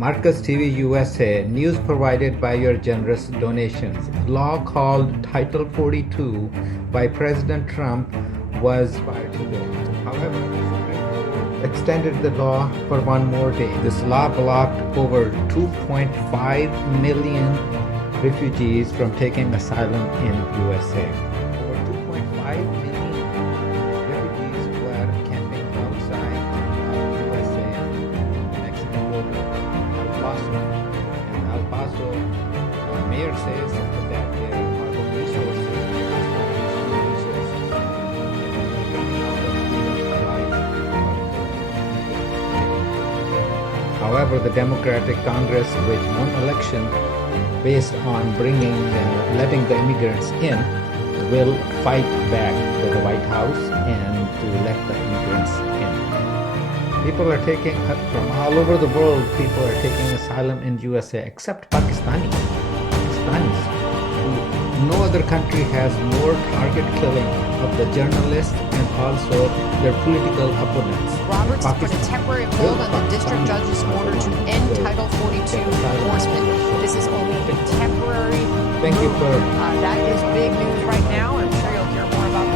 Markaz TV USA, news provided by your generous donations. Law called Title 42 by President Trump was expired today. However, the Supreme Court extended the law for one more day. This law blocked over 2.5 million refugees from taking asylum in USA. Over 2.5 million refugees were camping outside USA Mexican border. El Paso mayor says that there are the resources However, the Democratic Congress, which won election based on letting the immigrants in, will fight back to the White House and to let the immigrants in. People are taking, from all over the world, people are taking asylum in USA except Pakistanis. No other country has more target killing of the journalists and also their political opponents. Roberts put a temporary hold on the district judge's order to end Title 42 enforcement. This is only a temporary Thank you for that is big news right now. And